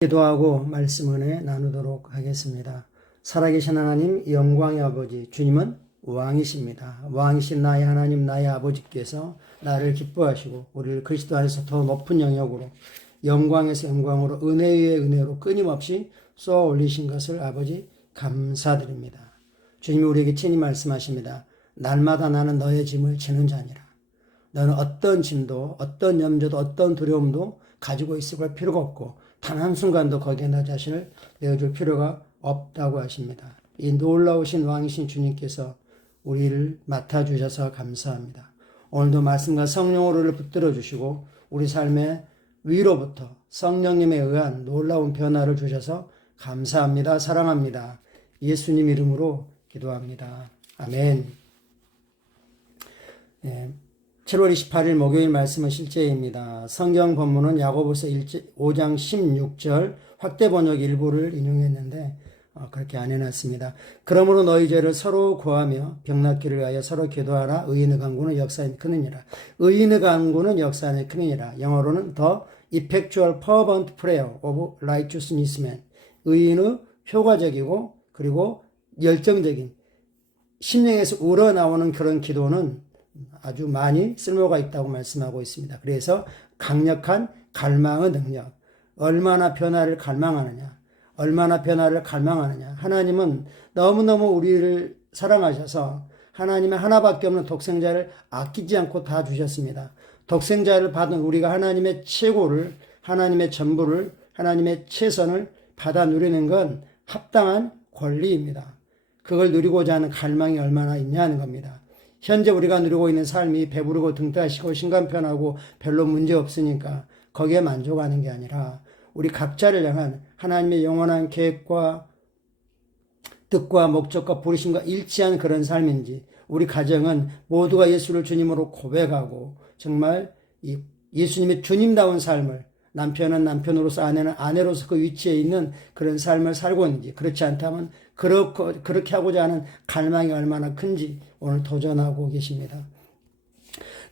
기도하고 말씀 은혜 나누도록 하겠습니다. 살아계신 하나님, 영광의 아버지, 주님은 왕이십니다. 왕이신 나의 하나님, 나의 아버지께서 나를 기뻐하시고 우리를 그리스도 안에서 더 높은 영역으로, 영광에서 영광으로, 은혜 위에 은혜로 끊임없이 쏘아 올리신 것을 아버지 감사드립니다. 주님이 우리에게 친히 말씀하십니다. 날마다 나는 너의 짐을 지는 자니라. 너는 어떤 짐도, 어떤 염려도, 어떤 두려움도 가지고 있을 필요가 없고 단 한순간도 거기에 나 자신을 내어줄 필요가 없다고 하십니다. 이 놀라우신 왕이신 주님께서 우리를 맡아주셔서 감사합니다. 오늘도 말씀과 성령으로 우리를 붙들어 주시고 우리 삶의 위로부터 성령님에 의한 놀라운 변화를 주셔서 감사합니다. 사랑합니다. 예수님 이름으로 기도합니다. 아멘. 7월 28일 목요일 말씀은 실제입니다. 성경 본문은 야고보서 5장 16절 확대 번역 일부를 인용했는데 그렇게 안 해놨습니다. 그러므로 너희 죄를 서로 구하며 병낫기를 위하여 서로 기도하라. 의인의 간구는 역사에 크느니라. 의인의 간구는 역사에 크느니라. 영어로는 The effectual fervent prayer of righteous man. 의인의 효과적이고 그리고 열정적인 심령에서 우러나오는 그런 기도는 아주 많이 쓸모가 있다고 말씀하고 있습니다. 그래서 강력한 갈망의 능력, 얼마나 변화를 갈망하느냐, 얼마나 변화를 갈망하느냐. 하나님은 너무너무 우리를 사랑하셔서 하나님의 하나밖에 없는 독생자를 아끼지 않고 다 주셨습니다. 독생자를 받은 우리가 하나님의 최고를, 하나님의 전부를, 하나님의 최선을 받아 누리는 건 합당한 권리입니다. 그걸 누리고자 하는 갈망이 얼마나 있냐는 겁니다. 현재 우리가 누리고 있는 삶이 배부르고 등따시고 신간편하고 별로 문제 없으니까 거기에 만족하는 게 아니라 우리 각자를 향한 하나님의 영원한 계획과 뜻과 목적과 부르심과 일치한 그런 삶인지, 우리 가정은 모두가 예수를 주님으로 고백하고 정말 예수님의 주님다운 삶을, 남편은 남편으로서 아내는 아내로서 그 위치에 있는 그런 삶을 살고 있는지, 그렇지 않다면 그렇게 하고자 하는 갈망이 얼마나 큰지 오늘 도전하고 계십니다.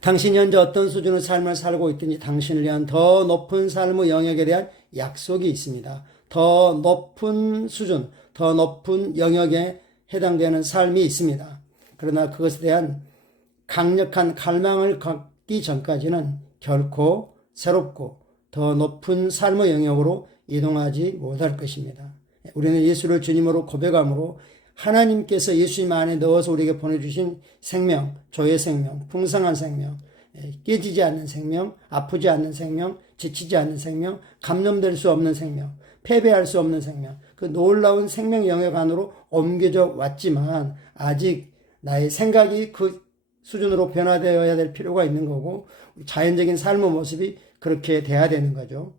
당신이 현재 어떤 수준의 삶을 살고 있든지 당신을 위한 더 높은 삶의 영역에 대한 약속이 있습니다. 더 높은 수준, 더 높은 영역에 해당되는 삶이 있습니다. 그러나 그것에 대한 강력한 갈망을 갖기 전까지는 결코 새롭고 더 높은 삶의 영역으로 이동하지 못할 것입니다. 우리는 예수를 주님으로 고백함으로 하나님께서 예수님 안에 넣어서 우리에게 보내주신 생명, 조의 생명, 풍성한 생명, 깨지지 않는 생명, 아프지 않는 생명, 지치지 않는 생명, 감염될 수 없는 생명, 패배할 수 없는 생명, 그 놀라운 생명 영역 안으로 옮겨져 왔지만 아직 나의 생각이 그 수준으로 변화되어야 될 필요가 있는 거고 자연적인 삶의 모습이 그렇게 돼야 되는 거죠.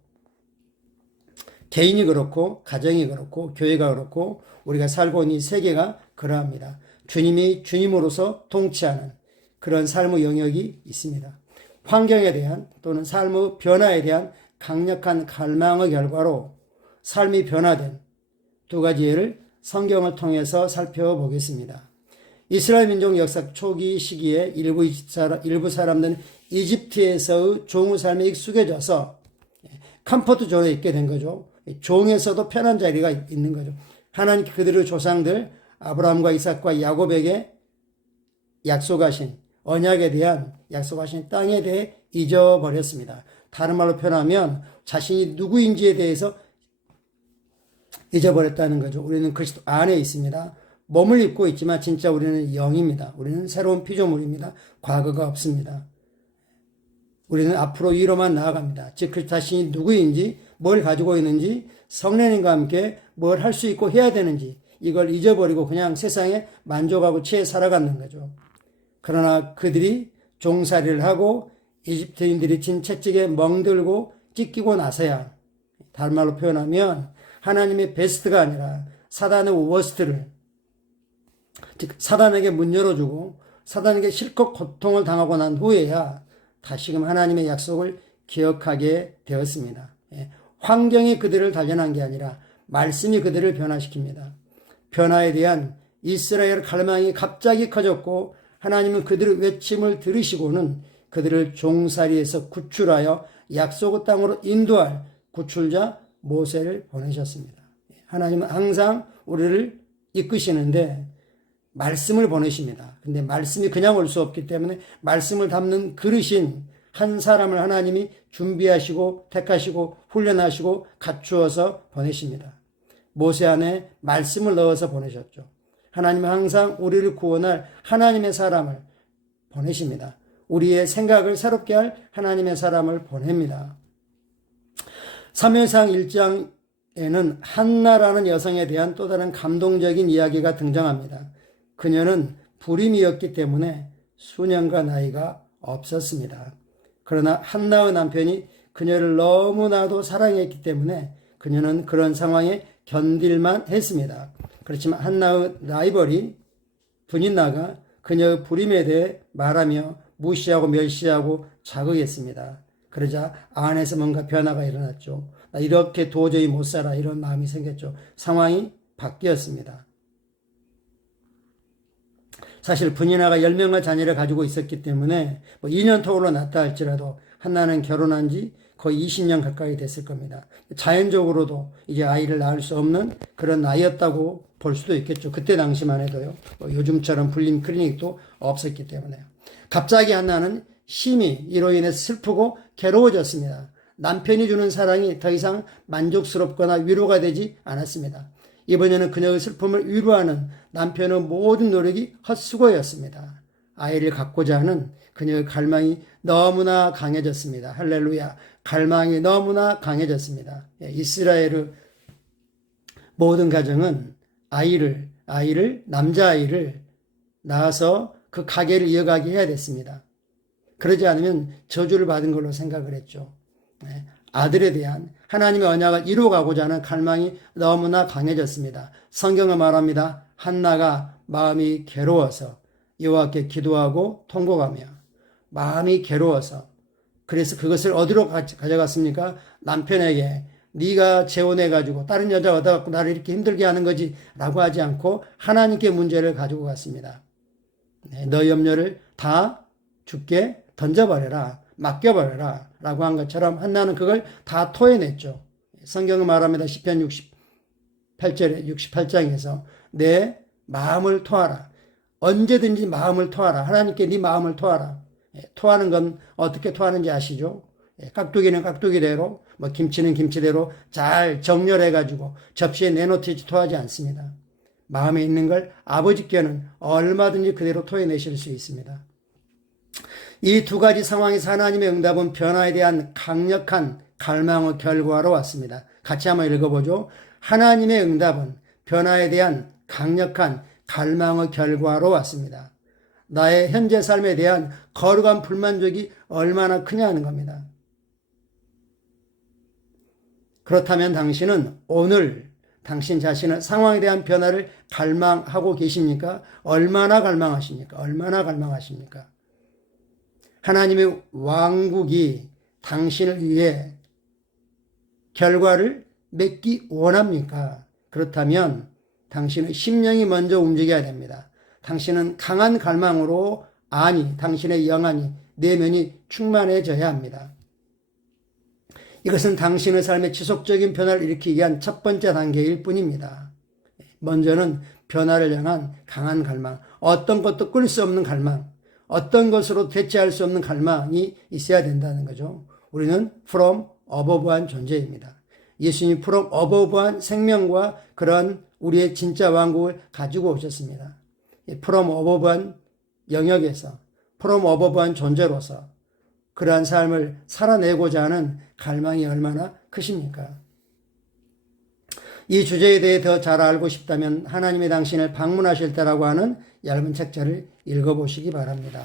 개인이 그렇고 가정이 그렇고 교회가 그렇고 우리가 살고 있는 이 세계가 그러합니다. 주님이 주님으로서 통치하는 그런 삶의 영역이 있습니다. 환경에 대한 또는 삶의 변화에 대한 강력한 갈망의 결과로 삶이 변화된 두 가지 예를 성경을 통해서 살펴보겠습니다. 이스라엘 민족 역사 초기 시기에 일부 사람들은 이집트에서의 종의 삶에 익숙해져서 컴포트 존에 있게 된 거죠. 종에서도 편한 자리가 있는 거죠. 하나님 그들의 조상들 아브라함과 이삭과 야곱에게 약속하신 언약에 대한 약속하신 땅에 대해 잊어버렸습니다. 다른 말로 표현하면 자신이 누구인지에 대해서 잊어버렸다는 거죠. 우리는 그리스도 안에 있습니다. 몸을 입고 있지만 진짜 우리는 영입니다. 우리는 새로운 피조물입니다. 과거가 없습니다. 우리는 앞으로 위로만 나아갑니다. 즉 그 자신이 누구인지, 뭘 가지고 있는지, 성령님과 함께 뭘 할 수 있고 해야 되는지 이걸 잊어버리고 그냥 세상에 만족하고 취해 살아가는 거죠. 그러나 그들이 종살이를 하고 이집트인들이 진 채찍에 멍들고 찢기고 나서야, 다른 말로 표현하면 하나님의 베스트가 아니라 사단의 워스트를, 즉 사단에게 문 열어주고 사단에게 실컷 고통을 당하고 난 후에야 다시금 하나님의 약속을 기억하게 되었습니다. 환경이 그들을 단련한 게 아니라 말씀이 그들을 변화시킵니다. 변화에 대한 이스라엘 갈망이 갑자기 커졌고 하나님은 그들의 외침을 들으시고는 그들을 종살이에서 구출하여 약속의 땅으로 인도할 구출자 모세를 보내셨습니다. 하나님은 항상 우리를 이끄시는데 말씀을 보내십니다. 근데 말씀이 그냥 올 수 없기 때문에 말씀을 담는 그릇인 한 사람을 하나님이 준비하시고 택하시고 훈련하시고 갖추어서 보내십니다. 모세 안에 말씀을 넣어서 보내셨죠. 하나님은 항상 우리를 구원할 하나님의 사람을 보내십니다. 우리의 생각을 새롭게 할 하나님의 사람을 보냅니다. 사무엘상 1장에는 한나라는 여성에 대한 또 다른 감동적인 이야기가 등장합니다. 그녀는 불임이었기 때문에 수년간 나이가 없었습니다. 그러나 한나의 남편이 그녀를 너무나도 사랑했기 때문에 그녀는 그런 상황에 견딜만 했습니다. 그렇지만 한나의 라이벌이 분인나가 그녀의 불임에 대해 말하며 무시하고 멸시하고 자극했습니다. 그러자 안에서 뭔가 변화가 일어났죠. 나 이렇게 도저히 못 살아, 이런 마음이 생겼죠. 상황이 바뀌었습니다. 사실 분인나가 10명의 자녀를 가지고 있었기 때문에 2년 토로 낳다 할지라도 한나는 결혼한 지 거의 20년 가까이 됐을 겁니다. 자연적으로도 이제 아이를 낳을 수 없는 그런 나이였다고 볼 수도 있겠죠. 그때 당시만 해도요. 요즘처럼 불림 클리닉도 없었기 때문에요. 갑자기 한나는 심히 이로 인해 슬프고 괴로워졌습니다. 남편이 주는 사랑이 더 이상 만족스럽거나 위로가 되지 않았습니다. 이번에는 그녀의 슬픔을 위로하는 남편의 모든 노력이 헛수고였습니다. 아이를 갖고자 하는 그녀의 갈망이 너무나 강해졌습니다. 할렐루야. 갈망이 너무나 강해졌습니다. 이스라엘의 모든 가정은 남자아이를 낳아서 그 가계를 이어가게 해야 됐습니다. 그러지 않으면 저주를 받은 걸로 생각을 했죠. 아들에 대한 하나님의 언약을 이루어가고자 하는 갈망이 너무나 강해졌습니다. 성경은 말합니다. 한나가 마음이 괴로워서 여호와께 기도하고 통곡하며 마음이 괴로워서 그래서 그것을 어디로 가져갔습니까? 남편에게 네가 재혼해가지고 다른 여자 얻어갖고 나를 이렇게 힘들게 하는 거지 라고 하지 않고 하나님께 문제를 가지고 갔습니다. 너 염려를 다 주께 던져버려라, 맡겨버려라 라고 한 것처럼 한나는 그걸 다 토해냈죠. 성경은 말합니다. 시편 68장에서 내 마음을 토하라. 언제든지 마음을 토하라. 하나님께 네 마음을 토하라. 토하는 건 어떻게 토하는지 아시죠? 깍두기는 깍두기대로, 김치는 김치대로 잘 정렬해가지고 접시에 내놓듯이 토하지 않습니다. 마음에 있는 걸 아버지께는 얼마든지 그대로 토해내실 수 있습니다. 이 두 가지 상황에서 하나님의 응답은 변화에 대한 강력한 갈망의 결과로 왔습니다. 같이 한번 읽어보죠. 하나님의 응답은 변화에 대한 강력한 갈망의 결과로 왔습니다. 나의 현재 삶에 대한 거룩한 불만족이 얼마나 크냐는 겁니다. 그렇다면 당신은 오늘 당신 자신의 상황에 대한 변화를 갈망하고 계십니까? 얼마나 갈망하십니까? 얼마나 갈망하십니까? 하나님의 왕국이 당신을 위해 결과를 맺기 원합니까? 그렇다면 당신의 심령이 먼저 움직여야 됩니다. 당신은 강한 갈망으로 당신의 영안이, 내면이 충만해져야 합니다. 이것은 당신의 삶의 지속적인 변화를 일으키기 위한 첫 번째 단계일 뿐입니다. 먼저는 변화를 향한 강한 갈망, 어떤 것도 끌 수 없는 갈망, 어떤 것으로 대체할 수 없는 갈망이 있어야 된다는 거죠. 우리는 from above한 존재입니다. 예수님이 from above한 생명과 그런 우리의 진짜 왕국을 가지고 오셨습니다. from above한 영역에서, from above한 존재로서 그러한 삶을 살아내고자 하는 갈망이 얼마나 크십니까? 이 주제에 대해 더 잘 알고 싶다면 하나님이 당신을 방문하실 때라고 하는 얇은 책자를 읽어보시기 바랍니다.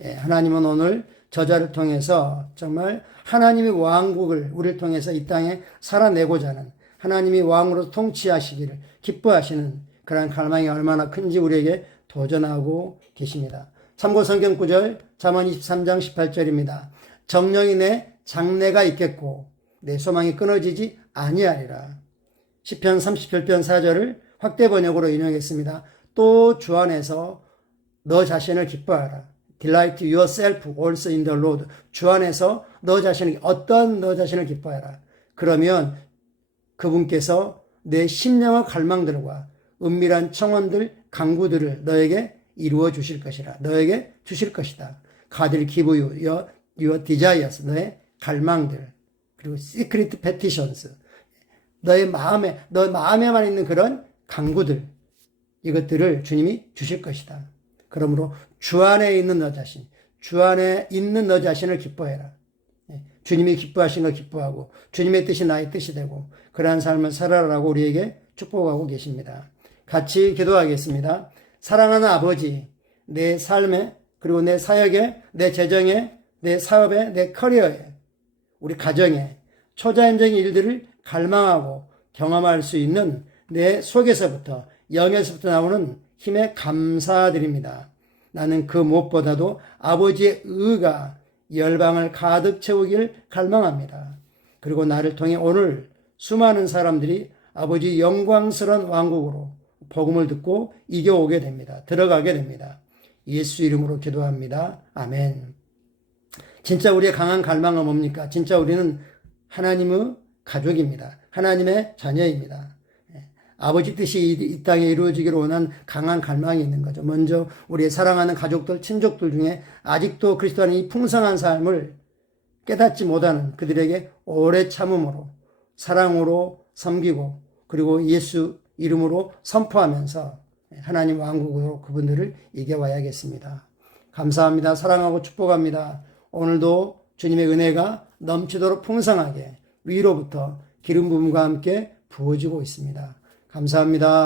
하나님은 오늘 저자를 통해서 정말 하나님의 왕국을 우리를 통해서 이 땅에 살아내고자 하는, 하나님이 왕으로 통치하시기를 기뻐하시는 그런 갈망이 얼마나 큰지 우리에게 도전하고 계십니다. 참고 성경 구절 잠언 23장 18절입니다. 정령이 내 장래가 있겠고 내 소망이 끊어지지 아니하리라. 시편 37편 4절을 확대 번역으로 인용했습니다. 또 주 안에서 너 자신을 기뻐하라. Delight yourself also in the Lord. 주 안에서 너 자신을 기뻐하라. 그러면 그분께서 내 심령의 갈망들과 은밀한 청원들, 강구들을 너에게 이루어 주실 것이라. 너에게 주실 것이다. God will give you your desires. 너의 갈망들. 그리고 secret petitions. 너의 마음에만 있는 그런 강구들. 이것들을 주님이 주실 것이다. 그러므로 주 안에 있는 너 자신, 주 안에 있는 너 자신을 기뻐해라. 주님이 기뻐하신 걸 기뻐하고 주님의 뜻이 나의 뜻이 되고 그러한 삶을 살아라고 우리에게 축복하고 계십니다. 같이 기도하겠습니다. 사랑하는 아버지, 내 삶에 그리고 내 사역에, 내 재정에, 내 사업에, 내 커리어에, 우리 가정에 초자연적인 일들을 갈망하고 경험할 수 있는 내 속에서부터 영에서부터 나오는 힘에 감사드립니다. 나는 그 무엇보다도 아버지의 의가 열방을 가득 채우길 갈망합니다. 그리고 나를 통해 오늘 수많은 사람들이 아버지 영광스러운 왕국으로 복음을 듣고 이겨오게 됩니다. 들어가게 됩니다. 예수 이름으로 기도합니다. 아멘. 진짜 우리의 강한 갈망은 뭡니까? 진짜 우리는 하나님의 가족입니다. 하나님의 자녀입니다. 아버지 뜻이 이 땅에 이루어지기를 원한 강한 갈망이 있는 거죠. 먼저 우리의 사랑하는 가족들, 친족들 중에 아직도 그리스도 안에 이 풍성한 삶을 깨닫지 못하는 그들에게 오래 참음으로 사랑으로 섬기고 그리고 예수 이름으로 선포하면서 하나님 왕국으로 그분들을 이겨와야겠습니다. 감사합니다. 사랑하고 축복합니다. 오늘도 주님의 은혜가 넘치도록 풍성하게 위로부터 기름 부음과 함께 부어지고 있습니다. 감사합니다.